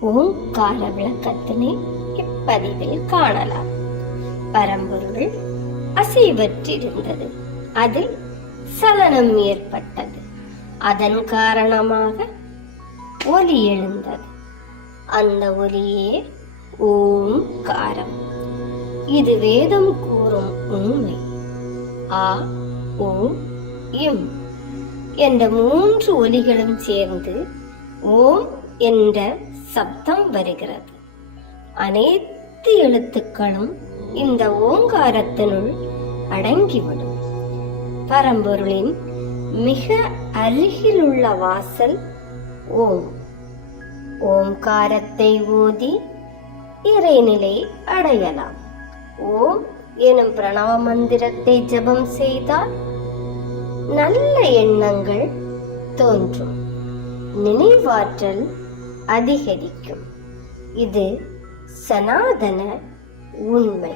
ஓங்கார விளக்கத்தினை இப்பதிவில் காணலாம். பரம்பொருள் அசைவற்றிருந்தது. அதில் சலனம் ஏற்பட்டது. அதன் காரணமாக ஒலி எழுந்தது. அந்த ஒலியே ஓங்காரம். இது வேதம் கூறும் உண்மை. ஆ, ஓ, இம் என்ற 3 ஒலிகளும் சேர்ந்து ஓம் என்ற சப்தம் வருகிறது. அனைத்து எழுத்துக்களும் இந்த ஓங்காரத்தினுள் அடங்கிவிடும். பரம்பொருளின் மிக அருகில் உள்ள வாசல் ஓம். ஓம்காரத்தை ஓதி இறைநிலை அடையலாம். ஓம் எனும் பிரணவ மந்திரத்தை ஜபம் செய்தால் நல்ல எண்ணங்கள் தோன்றும். நினைவாற்றல் அதிகரிக்கும். இது சனாதன உண்மை.